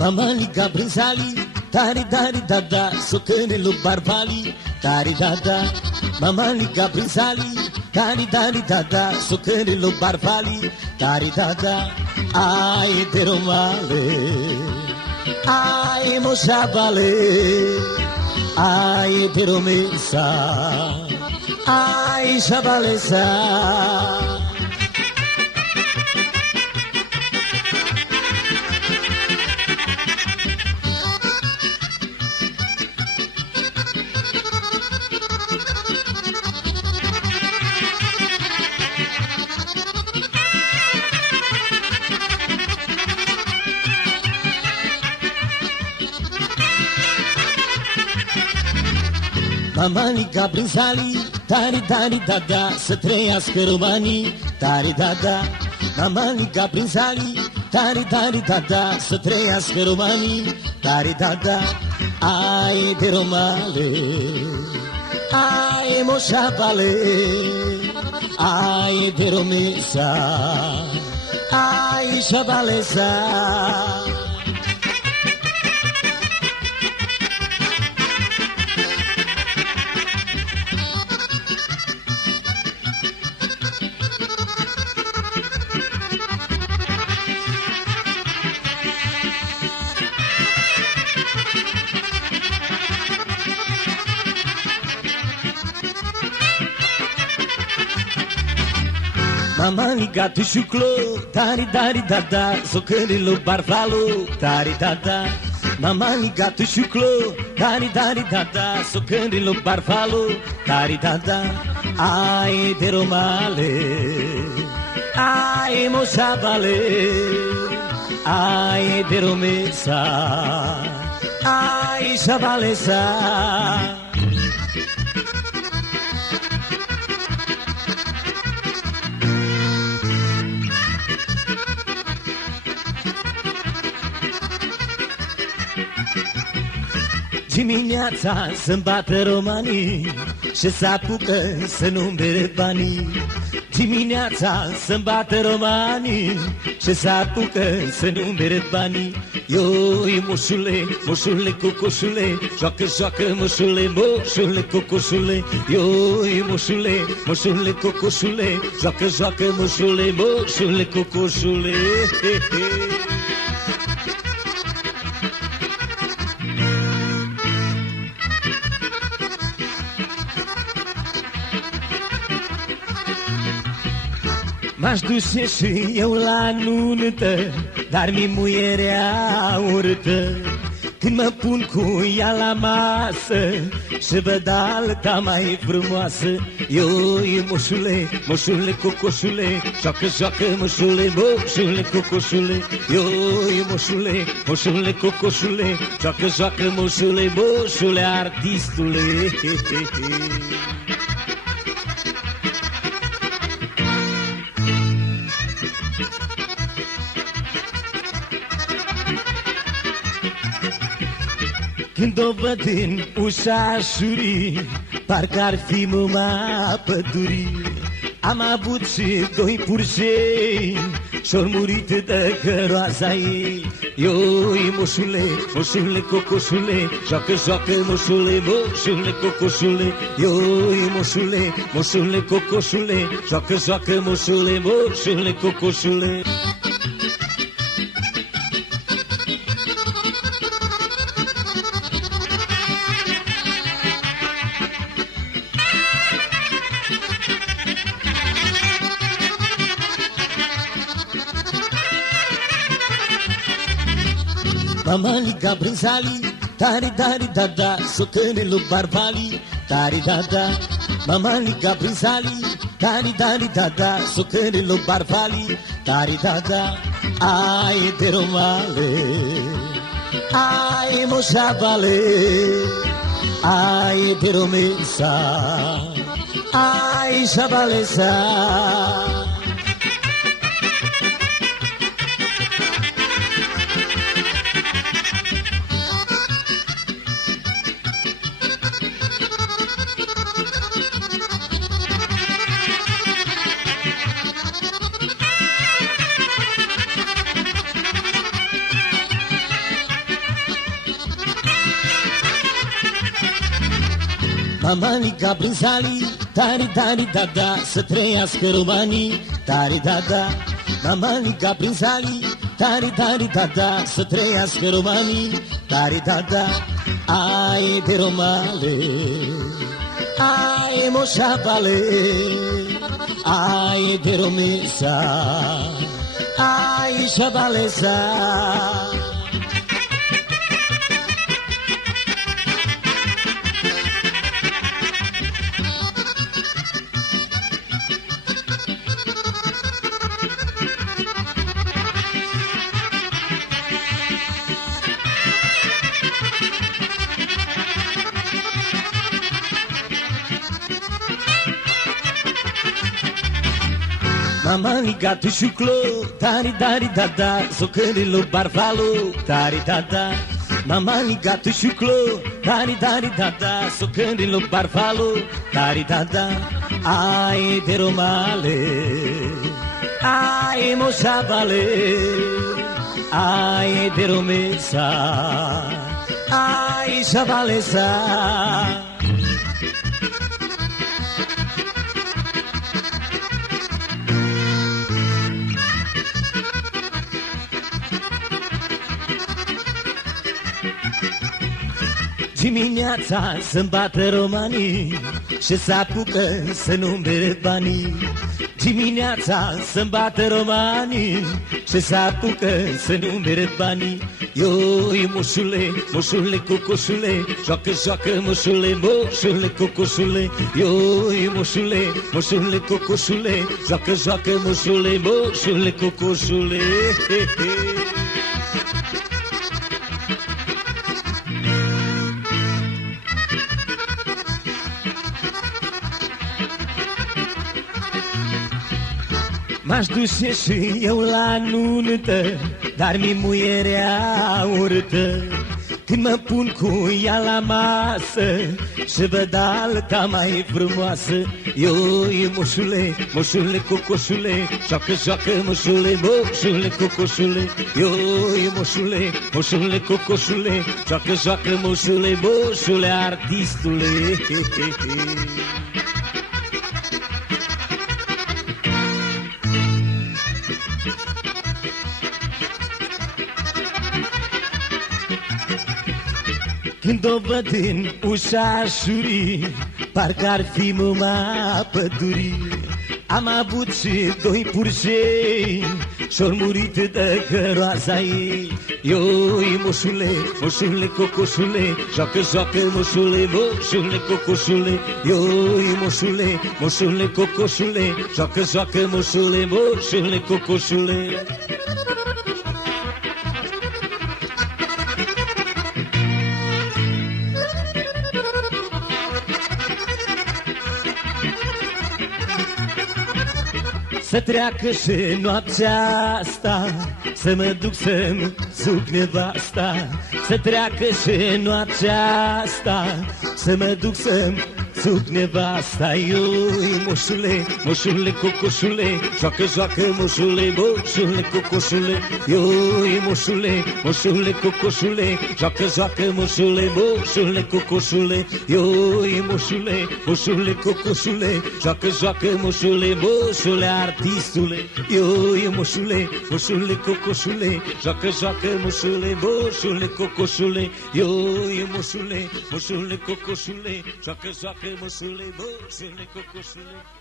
Mama liga brinzali, dari dari dada, sokene lo barbali, dari dada. Mama liga brinzali, dari dari dada, sokene lo barbali, dari dada. Ai de romale, ai moshavale, ai de romesa, ai shabalesa. Mama liga brinzali, dari dari dada, să trăiască romanii, dari dada. Mama liga brinzali, dari dari dada, să trăiască romanii, dari dada. Ai de romale, ai moșavale, ai de romesa, ai șabalesa. Mama ligato sciuclo, dari dari dada, soccherilo barvalo, dari dada. Mama ligato sciuclo, dari dari dada, soccherilo barvalo, dari dada. Ai de romale, ai moshavale, ai de romesa, ai shabalesa. Dimineața să-mi bată romanii și să apucă să nu-mi banii. Dimineața să-mi bată romanii și să apucă să nu-mi banii. Ioi, moșule, moșule, cocoșule, joacă, joacă, moșule, moșule, cocoșule. Ioi, moșule, moșule, cocoșule, joacă, joacă, moșule, moșule, cocoșule. M-aș duce și eu la nuntă, dar mi muierea urâtă. Când mă pun cu ea la masă și văd alta mai frumoasă. Ioi, moșule, moșule, cocoșule, joacă, joacă, moșule, moșule, cocoșule. Ioi, moșule, moșule, cocoșule, joacă, joacă, moșule, moșule, artistule. Când o văd în ușa șurii, parcă ar fi măma pădurii. Am avut și doi purșeni și-or murit de căroaza ei. Ioi, moșule, moșule, cocoșule, joacă, joacă, moșule, moșule, cocoșule. Ioi, moșule, moșule, cocoșule, joacă, joacă, moșule, moșule, cocoșule. Mama liga brinzali, dari dari dada, soccherilo barbali, dari dada. Mama liga brinzali, dari dari dada, soccherilo barbali, dari dada. Ai de romale, ai moshavale, ai de romesa, ai shabalesa. Mamanica prin sali, tari, tari, da, da, să trăiască romanii, tari, da, da. Mamanica prin sali, tari, tari, da, da, să trăiască romanii, tari, da, da. Ai de romale, ai moșavale, ai de romesa, ai șavalesa. Mamani gato chuclo, tari dari da da, socarilo barfalo, tari da da. Mamani gato chuclo, tari dari da da, socarilo barfalo, tari da da. Ai de romale, ai moșavale, ai de romesa, ai șavalesa. Dimineața să-mi bată romanii și să apucă să nu-mi bere banii. Dimineața să-mi bată romanii și să apucă să nu-mi bere banii. Ioi, moșule, moșule, cocoșule, joacă, joacă, moșule, moșule, cocoșule. Ioi, moșule, moșule, cocoșule, joacă, joacă, moșule, moșule, cocoșule. M-aș duce și eu la nuntă, dar mi muierea urâtă. Când mă pun cu ea la masă și văd alta mai frumoasă. Ioi, moșule, moșule, cocoșule, joacă, joacă, moșule, moșule, cocoșule. Ioi, moșule, moșule, cocoșule, joacă, joacă, moșule, moșule, artistule. Când o văd în ușa șurii, parcă ar fi mama pădurii. Am avut și doi purcei și-or murit de căroasa ei. Ioi, moșule, moșule, cocoșule, joacă, joacă, moșule, moșule, cocoșule. Ioi, moșule, moșule, cocoșule, joacă, joacă, moșule, moșule, cocoșule. Să treacă și noaptea asta, să mă duc să-mi suc nevasta. Să treacă și noaptea asta, să mă duc să-mi suc nevasta. Ioi, moșule, moșule, cocoșule, joacă, joacă, moșule, moșule, cocoșule. Ioi, moșule, moșule, cocoșule, joacă, joacă, moșule, moșule, cocoșule. Ioi, moșule, moșule, cocoșule, joacă, joacă, moșule, moșule, artistule. Ioi, moșule, moșule, cocoșule, joacă, joacă, moșule, moșule, cocoșule. Ioi, moșule, moșule, cocoșule, joacă, joacă, moșule, moșule, cocoșule.